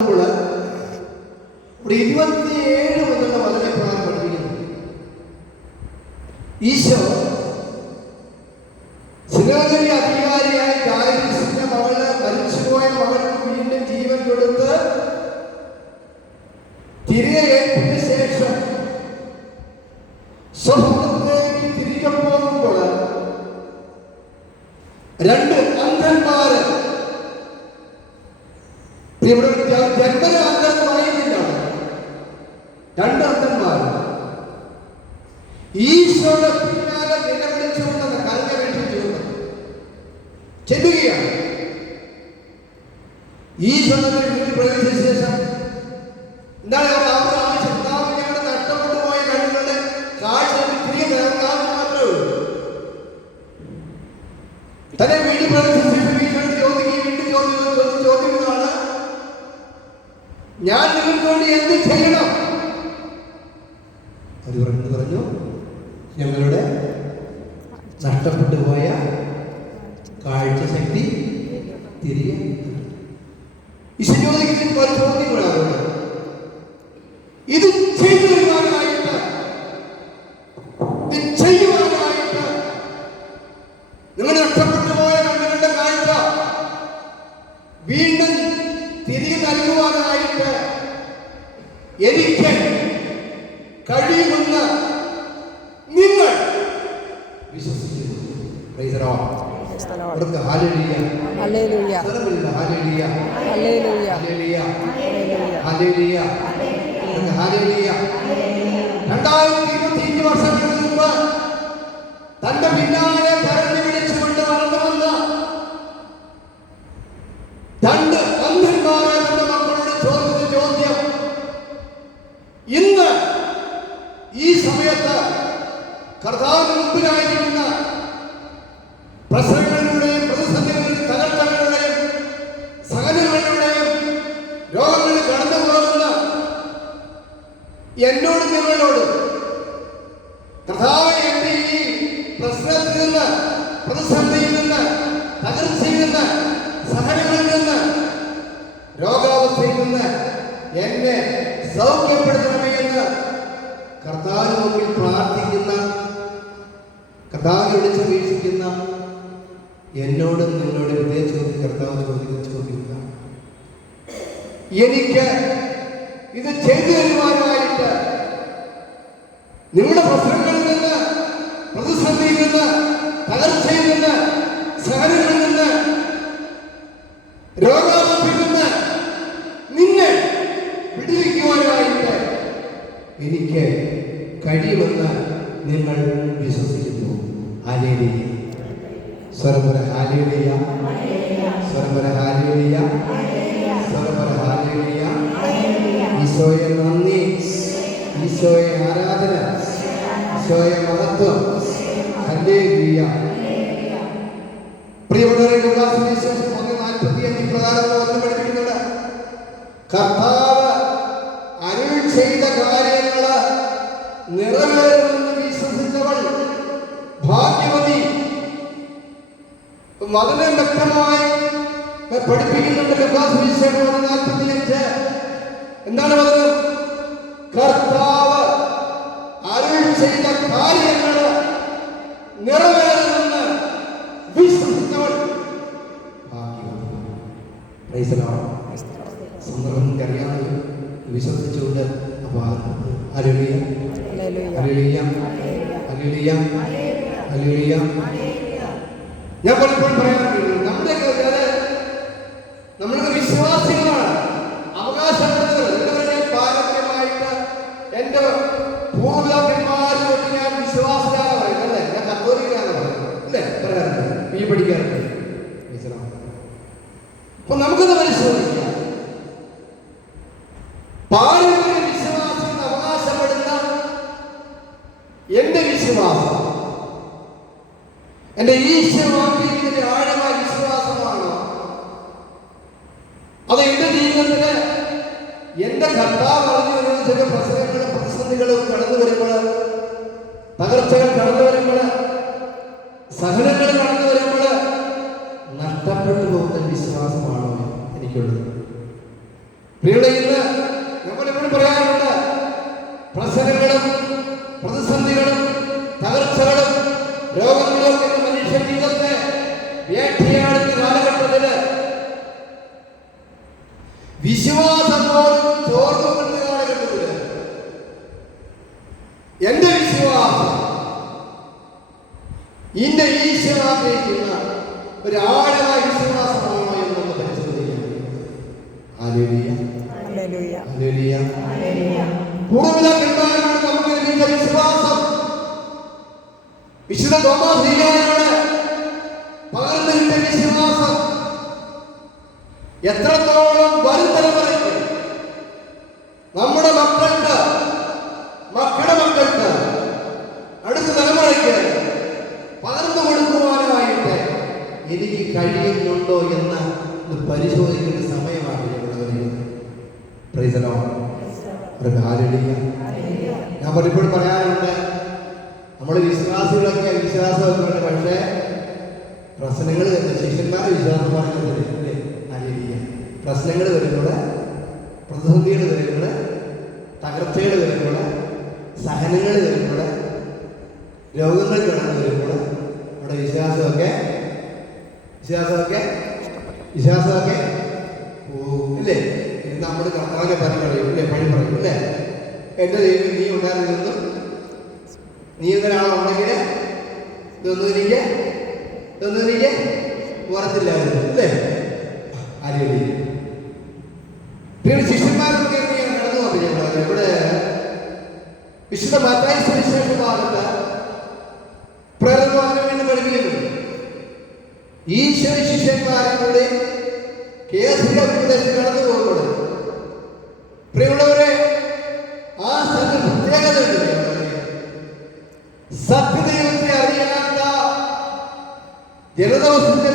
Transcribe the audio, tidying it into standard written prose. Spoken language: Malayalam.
27 മുതലുള്ള വചനപ്രകാരം പഠിപ്പിക്കുന്നു. ഈശോ സിനഗോഗിലെ അധികാരിയായ ജായിറസിന്റെ മകള് മരിച്ചുപോയ മകൾക്ക് വീണ്ടും ജീവൻ കൊടുത്ത് തിരികെ ഏൽപ്പിച്ച ശേഷം സ്വഭവത്തിലേക്ക് തിരികെ പോകുമ്പോൾ രണ്ട് അന്ധന്മാര്, ജന്മന അന്ധൻ പറയുന്നില്ല, രണ്ട് അന്ധന്മാർ ഈശോയുടെ പിന്നാലെ നിലവിളിച്ചുകൊണ്ടെന്ന് കരഞ്ഞ വീട്ടിൽ ചെല്ലുകയാണ്. ഈശോയുടെ വീട്ടിൽ പ്രവേശിച്ച ശേഷം എന്താണ് അവരുടെ ആവശ്യം? ഞങ്ങളുടെ നഷ്ടപ്പെട്ടു പോയ കണ്ണുകളുടെ കാഴ്ച തിരികെ തരാൻ മാത്രമേ ഉള്ളൂ. തന്നെ വീട്ടിൽ പ്രവേശിച്ച ചോദ്യങ്ങളാണ്, ഞാൻ നിങ്ങൾക്ക് വേണ്ടി എന്ത് ചെയ്യണം? അത് പറഞ്ഞു, ഞങ്ങളുടെ നഷ്ടപ്പെട്ടു പോയ കാഴ്ച ശക്തി തിരികെ. ഈശോ ചോദിക്കുന്ന ഒരു ചോദ്യങ്ങളാണ്. ഇത് ചെയ്യുവാനായിട്ട് നിങ്ങൾ നഷ്ടപ്പെട്ടു പോയ കണ്ണുകളുടെ കാഴ്ച വീണ്ടും തിരികെ നൽകുവാനായിട്ട് എനിക്ക് കഴിയുമെന്ന് നിങ്ങൾ വിശ്വസിക്കുന്നു. വർഷങ്ങൾക്ക് മുമ്പ് തന്റെ പിന്നാലെ കരഞ്ഞു വിളിച്ചുകൊണ്ട് വളർന്നു വന്ന രണ്ട് അന്ധന്മാരെ തന്റെ മക്കളോട് ചോദിച്ച ചോദ്യം ഇന്ന് ഈ സമയത്ത് കർത്താവിന് മുമ്പിലായിരിക്കുന്ന പ്രശ്നങ്ങളിലൂടെയും പ്രതിസന്ധികളുടെയും തകർച്ചകളുടെയും സഹനങ്ങളിലൂടെയും രോഗങ്ങളിൽ കടന്നു പോകുന്ന എന്നോട് നിങ്ങളോട് കർത്താവ് എന്റെ ഈ പ്രശ്നത്തിൽ നിന്ന്, പ്രതിസന്ധിയിൽ നിന്ന്, തകർച്ചയിൽ നിന്ന്, സഹനങ്ങളിൽ നിന്ന്, രോഗാവസ്ഥയിൽ നിന്ന് എന്നെ സൗഖ്യപ്പെടുത്തണമേ എന്ന് കർത്താവിന് മുമ്പിൽ പ്രാർത്ഥിക്കുന്ന, കർത്താവിനെ വിളിച്ച് വീക്ഷിക്കുന്ന എന്നോടും നിങ്ങളോട് ഇതേ ചോദ്യം കർത്താവ് ചോദിക്കുക. എനിക്ക് ഇത് ചെയ്തു തരുവാനായിട്ട് നിങ്ങളുടെ പ്രശ്നങ്ങളിൽ നിന്ന്, പ്രതിസന്ധിയിൽ നിന്ന്, തകർച്ചയിൽ നിന്ന്, സഹനങ്ങളിൽ നിന്ന്, രോഗാവസ്ഥയിൽ നിന്ന് നിന്നെ വിടുവിക്കുവാനായിട്ട് എനിക്ക് കഴിയുമെന്ന് നിങ്ങൾ വിശ്വസിക്കുന്നു. ഹല്ലേലൂയ. സ്വരപര ഹല്ലേലൂയ, സ്വരപര ഹല്ലേലൂയ, സ്വരപര ഹല്ലേലൂയ. ഈശോയെ നന്ദി, ഈശോയെ ആരാധന, ഈശോയെ മഹത്വം. ഹല്ലേലൂയ. പ്രിയപ്പെട്ടവരെ, ലൂക്കാസ് സുവിശേഷം 1:45 പ്രകാരം വചനം പഠിപ്പിക്കുന്നുണ്ട്. കർത്താവ് അരുൾ ചെയ്ത കാര്യങ്ങള് നിറവേറുമെന്ന് വിശ്വസിച്ചവൾ ഭാഗ്യവതി. വചനം വ്യക്തമായി പഠിപ്പിക്കുന്നുണ്ട്. ലൂക്കാസ് സുവിശേഷം 1:45 എന്താണ് വചനം? കർത്താവ് അരുൾ ചെയ്ത കാര്യങ്ങള് നിറവേറുമെന്ന് വിശ്വസിച്ചവൾ ഭാഗ്യവതി. സന്ദർഭം അറിയാതെ വിശ്വസിച്ചുകൊണ്ട് ഞാൻ പലപ്പോഴും പറയാറുണ്ട്, നമ്മൾക്ക് വിശ്വാസികളാണ്, അവകാശപ്പെടുന്നത് പാരമ്പര്യമായിട്ട് എന്റെ പൂർവ്വപിതാക്കന്മാരെ തൊട്ട് ഞാൻ വിശ്വാസിയാണ് പറയുന്നത്, അല്ലേ? ഞാൻ കത്തോലിക്കനാണ് പറയുന്നത്, അല്ലേ? പറയാറുണ്ട്, ഈ പഠിക്കാറുണ്ട്. അപ്പൊ നമുക്കത് പരിശോധിക്കാം. പാരമ്പര്യ വിശ്വാസം അവകാശപ്പെടുന്ന എന്റെ വിശ്വാസം, എന്റെ ഈശ്വരവാക്യത്തിന്റെ ആഴമായ വിശ്വാസമാണോ? അത് എന്റെ ജീവിതത്തില് എന്റെ കർത്താവ് പറഞ്ഞു വരുന്ന ചില പ്രശ്നങ്ങളും പ്രതിസന്ധികളും കടന്നു വരുമ്പോൾ, തകർച്ചകൾ കടന്നു വരുമ്പോൾ, സഹനങ്ങൾ കടന്നു വരുമ്പോൾ നഷ്ടപ്പെട്ടു പോകുന്ന വിശ്വാസമാണോ എനിക്കുള്ളത്? പ്രിയമുള്ള ഇന്ന് നമ്മൾ എപ്പോഴും പറയാറുണ്ട്, പ്രശ്നങ്ങളും പ്രതിസന്ധികളും തകർച്ചകളും രോഗങ്ങളും എന്ന മനുഷ്യ ജീവിതത്തെ വേട്ടയാടുന്ന കാലഘട്ടത്തില് വിശ്വാസം പോലും ചോർന്നു കൊണ്ട കാലഘട്ടത്തില് എന്റെ വിശ്വാസം ഇന്റെ ഈശ്വരൻ ആഗ്രഹിക്കുന്ന ഒരു ആഴമായ വിശ്വാസമാണോ എന്നൊന്ന് പരിശോധിക്കാം. കൂടുതലായിട്ടാണ് നമുക്ക് ലഭിച്ച വിശ്വാസം. വിശുദ്ധ തോമസ് ലീഗായാണ് പകർന്നു കിട്ടിയ വിശ്വാസം എത്രത്തോളം വരും തലമുറയ്ക്ക്, നമ്മുടെ മക്കൾക്ക്, മക്കളുടെ മക്കൾക്ക്, അടുത്ത തലമുറയ്ക്ക് പകർന്നു കൊടുക്കുവാനായിട്ട് എനിക്ക് കഴിയുന്നുണ്ടോ എന്ന് പരിശോധിക്കേണ്ട സമയമാണ് ഇവിടെ വരുന്നത്. Praise the Lord. ഒരു ഹല്ലേലൂയ. ഞാൻ പലപ്പോഴും പറയാറുണ്ട്, നമ്മൾ വിശ്വാസികളൊക്കെ വിശ്വാസമൊക്കെ ഉണ്ട്, പക്ഷേ പ്രശ്നങ്ങൾ വരുന്ന ശിഷ്യന്മാരെ വിശ്വാസം പറയുന്നത് ഹല്ലേലൂയ. പ്രശ്നങ്ങൾ വരുമ്പോൾ, പ്രതിസന്ധികൾ വരുമ്പോൾ, തകർച്ചകൾ വരുമ്പോൾ, സഹനങ്ങൾ വരുമ്പോൾ, രോഗങ്ങൾ കടന്നു വരുമ്പോൾ നമ്മുടെ വിശ്വാസമൊക്കെ ഇല്ലേ? നമ്മൾ കർത്താവിനെ പറയും ഇല്ലേ? പഴി പറയും ഇല്ലേ? എൻ്റെ ദൈവം നീ ഉണ്ടായിരുന്നെന്നും നീ എന്നൊരാളുണ്ടെങ്കിൽ ഇതൊന്നും എനിക്ക് ഉറച്ചില്ലായിരുന്നു അല്ലേ? ആരെയും പിന്നെ ശിഷ്യന്മാരൊക്കെ എങ്ങനെയാണ് കടന്നു പറഞ്ഞത്? ഇവിടെ വിശുദ്ധ മത്തായി സുവിശേഷ ഭാഗത്ത് പ്രേരണ പഠിപ്പിക്കുന്നുണ്ട്. ഈശോ ശിഷ്യന്മാരിലൂടെ കേസിന്റെ പ്രദേശത്ത് കടന്നു പോകുമ്പോൾ പ്രിയമുള്ളവരെ, ആ സ്ഥലത്ത് പ്രത്യേകത സത്യദൈവത്തെ അറിയാത്ത ജനദോഷത്തിന്റെ